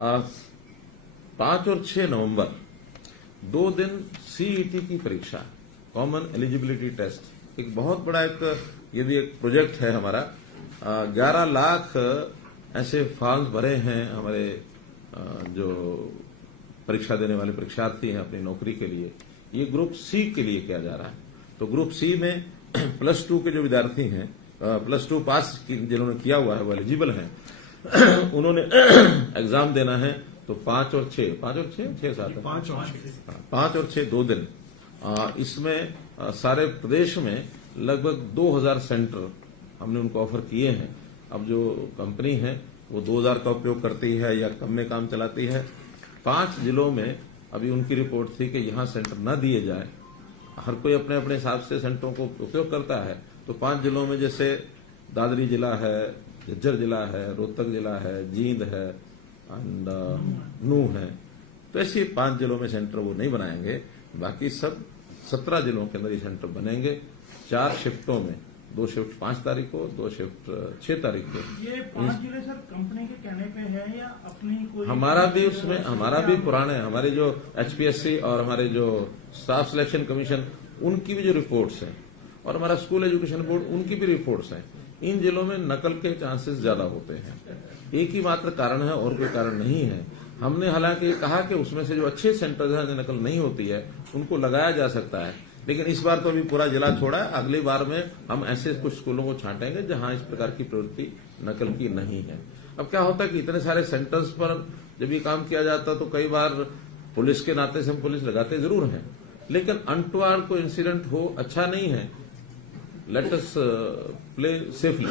5 और 6 नवंबर 2 दिन सीईटी की परीक्षा, कॉमन एलिजिबिलिटी टेस्ट, एक बहुत बड़ा ये भी एक प्रोजेक्ट है हमारा। 11 लाख ऐसे फॉर्म्स भरे हैं हमारे जो परीक्षा देने वाले परीक्षार्थी हैं अपनी नौकरी के लिए। ये ग्रुप सी के लिए किया जा रहा है। तो ग्रुप सी में +2 के जो विद्यार्थी हैं, +2 पास जिन्होंने किया हुआ है वो एलिजिबल हैं, उन्होंने एग्जाम देना है। तो 5 और 6 2 दिन। इसमें सारे प्रदेश में लगभग 2000 सेंटर हमने उनको ऑफर किए हैं। अब जो कंपनी है वो 2000 का उपयोग करती है या कम में काम चलाती है। 5 जिलों में अभी उनकी रिपोर्ट थी कि यहां सेंटर न दिए जाए, हर कोई अपने अपने हिसाब से सेंटरों को उपयोग करता है। तो 5 जिलों में जैसे दादरी जिला है, झज्जर जिला है, रोहतक जिला है, जींद है एंड नूह है। तो ऐसे 5 जिलों में सेंटर वो नहीं बनाएंगे, बाकी सब 17 जिलों के अंदर ये सेंटर बनेंगे 4 शिफ्टों में। 2 शिफ्ट 5 तारीख को, 2 शिफ्ट 6 तारीख को। ये 5 जिले सर कंपनी के कहने पे है या अपनी कोई? हमारा भी पुराने हमारे जो HPSC और हमारे जो स्टाफ सिलेक्शन कमीशन उनकी भी जो रिपोर्ट्स हैं और हमारा स्कूल एजुकेशन बोर्ड उनकी भी रिपोर्ट्स हैं। इन जिलों में नकल के चांसेस ज्यादा होते हैं। एक ही मात्र कारण है और कोई कारण नहीं है। हमने हालांकि कहा कि उसमें से जो अच्छे सेंटर्स हैं जहां नकल नहीं होती है उनको लगाया जा सकता है, लेकिन इस बार तो अभी पूरा जिला छोड़ा है। अगली बार में हम ऐसे कुछ स्कूलों को छांटेंगे जहां इस प्रकार की प्रवृत्ति नकल की नहीं है। अब क्या होता है कि इतने सारे सेंटर्स पर जब ये काम किया जाता तो कई बार पुलिस के नाते से हम पुलिस लगाते जरूर हैं, लेकिन अनटुवर्ड कोई इंसिडेंट हो अच्छा नहीं है। Let us play safely.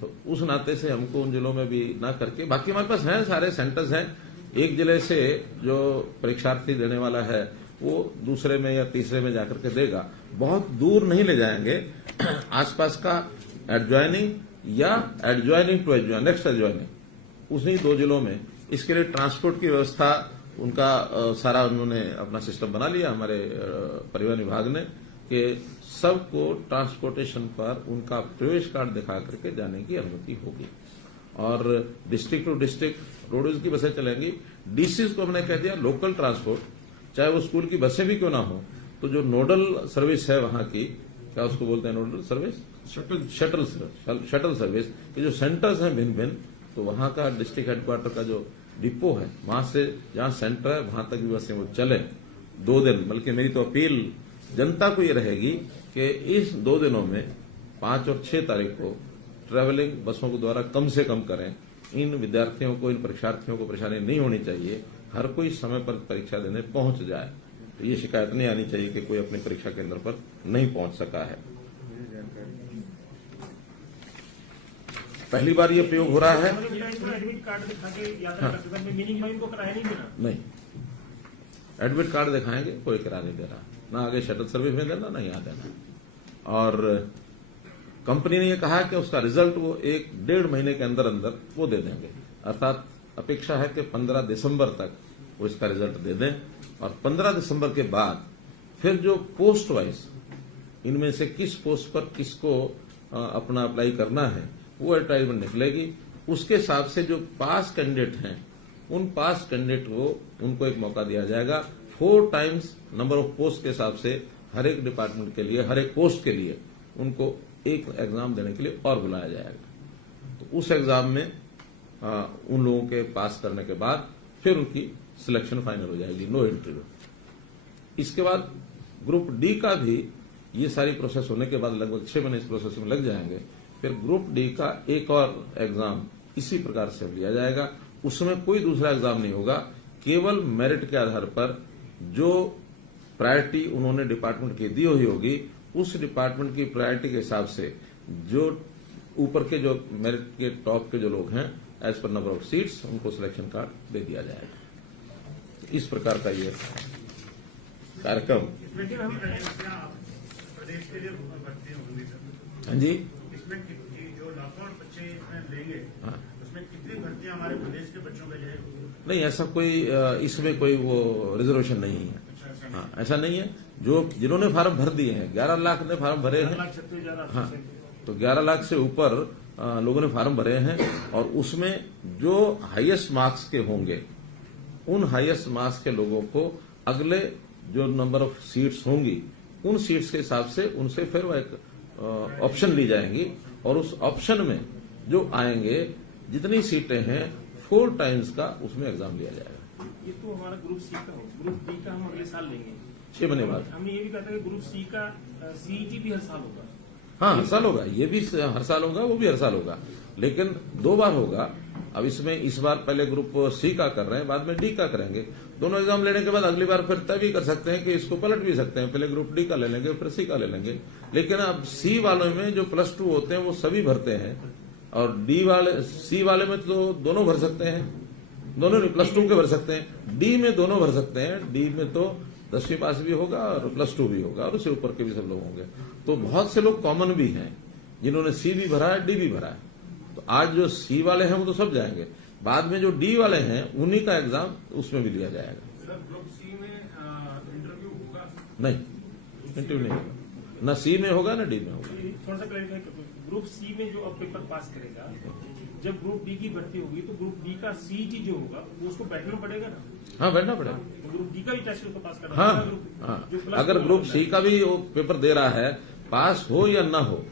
तो उस नाते से हमको उन जिलों में भी ना करके, बाकी हमारे पास हैं सारे सेंटर्स हैं। एक जिले से जो परीक्षार्थी देने वाला है वो दूसरे में या तीसरे में जाकर के देगा। बहुत दूर नहीं ले जाएंगे, आसपास का एडजॉइनिंग या adjoining to adjoin, next adjoining, उन्हीं 2 जिलों में। इसके लिए ट्रांसपोर्ट की व्यवस्था उनका सारा उन्होंने अपना सिस्टम बना लिया हमारे परिवहन विभाग ने, कि सबको ट्रांसपोर्टेशन पर उनका प्रवेश कार्ड दिखा करके जाने की अनुमति होगी। और डिस्ट्रिक्ट टू डिस्ट्रिक्ट रोडवेज की बसें चलेंगी। डीसीज को हमने कह दिया लोकल ट्रांसपोर्ट, चाहे वो स्कूल की बसें भी क्यों ना हो, तो जो नोडल सर्विस है वहां की, क्या उसको बोलते हैं नोडल सर्विस, शटल सर्विस, ये जो सेंटर्स हैं भिन्न भिन्न, तो वहां का डिस्ट्रिक्ट हेडक्वार्टर का जो डिपो है वहां से जहां सेंटर है वहां तक भी बसें वो चले 2 दिन। बल्कि मेरी तो अपील जनता को ये रहेगी कि इस 2 दिनों में 5 और 6 तारीख को ट्रेवलिंग बसों के द्वारा कम से कम करें। इन विद्यार्थियों को, इन परीक्षार्थियों को परेशानी नहीं होनी चाहिए। हर कोई समय पर परीक्षा देने पहुंच जाए। तो ये शिकायत नहीं आनी चाहिए कि कोई अपनी परीक्षा केंद्र पर नहीं पहुंच सका है। पहली बार ये प्रयोग हो रहा है। एडमिट कार्ड दिखा के यात्रा करते समय मीनिंग में इनको किराया नहीं देना? नहीं, एडमिट कार्ड दिखाएंगे, कोई किराया नहीं दे रहा, ना आगे शटल सर्विस में देना ना यहाँ देना। और कंपनी ने यह कहा कि उसका रिजल्ट वो 1-1.5 महीने के अंदर अंदर वो दे देंगे। अर्थात अपेक्षा है कि 15 दिसंबर तक वो इसका रिजल्ट दे दें। और 15 दिसंबर के बाद फिर जो पोस्ट वाइज इनमें से किस पोस्ट पर किसको अपना अप्लाई करना है वो एडवर्टाइजमेंट निकलेगी। उसके हिसाब से जो पास कैंडिडेट हैं उन पास कैंडिडेट को उनको एक मौका दिया जाएगा। 4 टाइम्स नंबर ऑफ पोस्ट के हिसाब से हर एक डिपार्टमेंट के लिए, हर एक पोस्ट के लिए उनको एक एग्जाम देने के लिए और बुलाया जाएगा। तो उस एग्जाम में उन लोगों के पास करने के बाद फिर उनकी सिलेक्शन फाइनल हो जाएगी, नो इंटरव्यू। इसके बाद ग्रुप डी का भी ये सारी प्रोसेस होने के बाद लगभग 6 महीने इस प्रोसेस में लग जाएंगे। फिर ग्रुप डी का एक और एग्जाम इसी प्रकार से लिया जाएगा। उसमें कोई दूसरा एग्जाम नहीं होगा, केवल मेरिट के आधार पर जो प्रायोरिटी उन्होंने डिपार्टमेंट की दी हुई होगी उस डिपार्टमेंट की प्रायोरिटी के हिसाब से जो ऊपर के जो मेरिट के टॉप के जो लोग हैं as per number of seats उनको सिलेक्शन कार्ड दे दिया जाएगा। इस प्रकार का ये कार्यक्रम। हाँ जी, इसमें जो लाखों बच्चे इसमें लेंगे, हाँ, उसमें कितनी भर्तियां हमारे प्रदेश के बच्चों के लिए? नहीं, ऐसा कोई इसमें कोई वो रिजर्वेशन नहीं है। हाँ, ऐसा नहीं है। जो जिन्होंने फार्म भर दिए हैं, 11 लाख ने फार्म भरे हैं। हाँ, तो 11 लाख से ऊपर लोगों ने फार्म भरे हैं और उसमें जो हाईएस्ट मार्क्स के होंगे उन हाईएस्ट मार्क्स के लोगों को अगले जो नंबर ऑफ सीट्स होंगी उन सीट्स के हिसाब से उनसे फिर वह एक ऑप्शन ली जाएंगी और उस ऑप्शन में जो आएंगे जितनी सीटें हैं 4 टाइम्स का उसमें एग्जाम लिया जाएगा। ये तो हमारा ग्रुप सी का हो, ग्रुप बी का हम अगले साल लेंगे। 6 महीने बाद। हमने ये भी कहा था कि ग्रुप सी का सीईटी भी हर साल होगा। हाँ, हर साल होगा, ये भी हर साल होगा, वो भी हर साल होगा, लेकिन 2 बार होगा। अब इसमें इस बार पहले ग्रुप सी का कर रहे हैं, बाद में डी का करेंगे। दोनों एग्जाम लेने के बाद अगली बार फिर तय भी कर सकते हैं कि इसको पलट भी सकते हैं, पहले ग्रुप डी का ले लेंगे फिर सी का ले लेंगे। लेकिन अब सी वालों में जो +2 होते हैं वो सभी भरते हैं और सी वाले में तो दोनों भर सकते हैं, दोनों नहीं +2 के भर सकते हैं। डी में दोनों भर सकते हैं, डी में तो 10वीं पास भी होगा और +2 भी होगा और उससे ऊपर के भी सब लोग होंगे। तो बहुत से लोग कॉमन भी हैं जिन्होंने सी भी भरा है, डी भी भरा है। तो आज जो सी वाले हैं वो तो सब जाएंगे, बाद में जो डी वाले हैं उन्हीं का एग्जाम उसमें भी लिया जाएगा। सर ग्रुप सी में इंटरव्यू होगा? नहीं, इंटरव्यू नहीं होगा, न सी में होगा न डी में होगा। थोड़ा सा क्लैरिफाई कर दो, ग्रुप सी में जो अब पेपर पास करेगा, जब ग्रुप डी की भर्ती होगी तो ग्रुप डी का सीईटी जो होगा वो उसको बैठना पड़ेगा ना? हाँ, बैठना पड़ेगा। तो ग्रुप डी का भी टेस्ट उसको पास करना हाँ, पड़ेगा। हाँ। अगर ग्रुप सी का भी वो पेपर दे रहा है, पास हो या ना हो,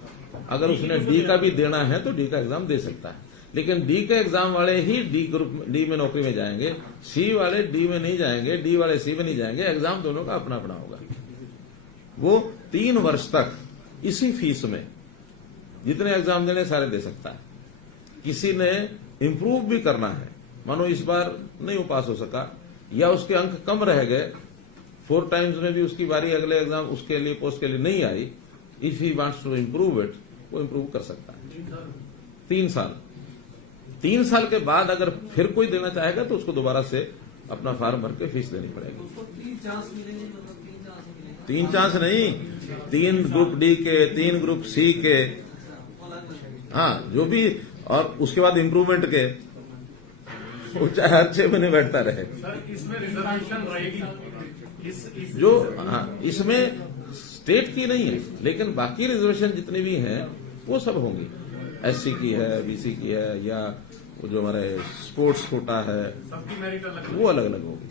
अगर उसने डी का भी देना है तो डी का एग्जाम दे सकता है। लेकिन डी के एग्जाम वाले ही डी में नौकरी में जाएंगे, सी वाले डी में नहीं जाएंगे, डी वाले सी में नहीं जाएंगे। एग्जाम दोनों का अपना अपना होगा। वो 3 वर्ष तक इसी फीस में जितने एग्जाम देने सारे दे सकता है। किसी ने इंप्रूव भी करना है, मानो इस बार नहीं वो पास हो सका या उसके अंक कम रह गए, 4 टाइम्स में भी उसकी बारी अगले एग्जाम उसके लिए पोस्ट के लिए नहीं आई, if he wants to improve it, वो इम्प्रूव कर सकता है। 3 साल के बाद अगर फिर कोई देना चाहेगा तो उसको दोबारा से अपना फॉर्म भर के फीस देनी पड़ेगी। उसको 3 चांस मिलेंगे, मतलब 3 चांस मिलेंगे। 3 चांस नहीं, 3 ग्रुप डी के, 3 ग्रुप सी के, हाँ जो भी, और उसके बाद इम्प्रूवमेंट के, वो चाहे हर 6 महीने बैठता रहे। सर इसमें रिजर्वेशन रहेगी जो हाँ, इसमें स्टेट की नहीं है, लेकिन बाकी रिजर्वेशन जितनी भी हैं वो सब होंगी। SC की है, BC की है, या वो जो हमारे स्पोर्ट्स कोटा है, सबकी मेरिट अलग वो अलग अलग होगी।